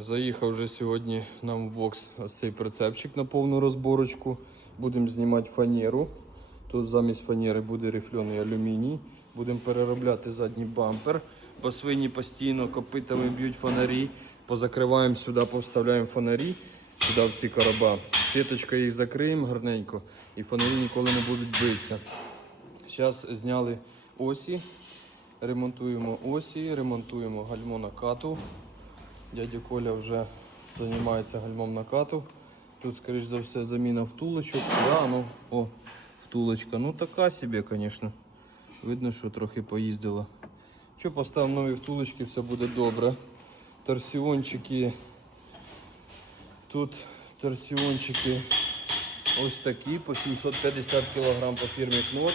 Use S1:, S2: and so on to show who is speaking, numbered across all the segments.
S1: Заїхав вже сьогодні нам в бокс цей прицепчик на повну розборочку. Будемо знімати фанеру. Тут замість фанери буде рифльоний алюміній. Будемо переробляти задній бампер. По свині постійно копитами б'ють фонарі. Позакриваємо сюди, повставляємо фонарі сюди в ці короба. Сіточкою їх закриємо гарненько і фонарі ніколи не будуть битися. Зараз зняли осі, ремонтуємо осі, ремонтуємо гальмо накату. Дядя Коля вже займається гальмом накату. Тут, скоріш за все, заміна втулочок. Да, ну, о, втулочка. Ну така собі, звісно. Видно, що трохи поїздила. Що поставив нові втулочки, все буде добре. Торсіончики. Тут торсіончики ось такі по 750 кг по фірмі Кнот.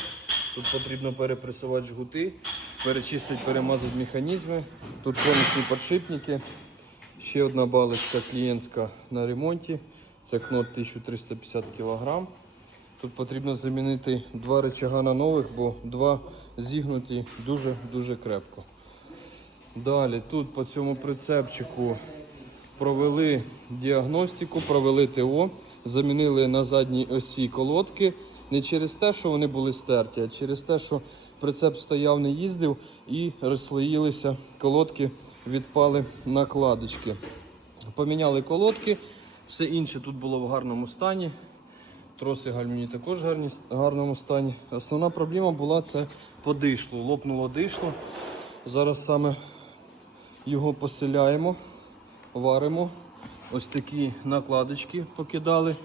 S1: Тут потрібно перепресувати жгути, перечистити, перемазати механізми. Тут конусні подшипники. Ще одна балочка клієнтська на ремонті. Це кнот 1350 кг. Тут потрібно замінити два рычага на нових, бо два зігнуті дуже-дуже крепко. Далі тут по цьому прицепчику провели діагностику, провели ТО, замінили на задній осі колодки. Не через те, що вони були стерті, а через те, що прицеп стояв, не їздив і розслоїлися колодки, відпали накладочки. Поміняли колодки, все інше тут було в гарному стані. Троси гальмівні також в гарному стані. Основна проблема була це по дишлу. Лопнуло дишло. Зараз саме його поселяємо, варимо. Ось такі накладочки покидали,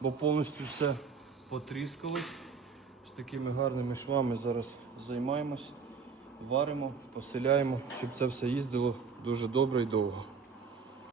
S1: бо повністю все потріскалось. З такими гарними швами зараз займаємось, варимо, поселяємо, щоб це все їздило дуже добре і довго.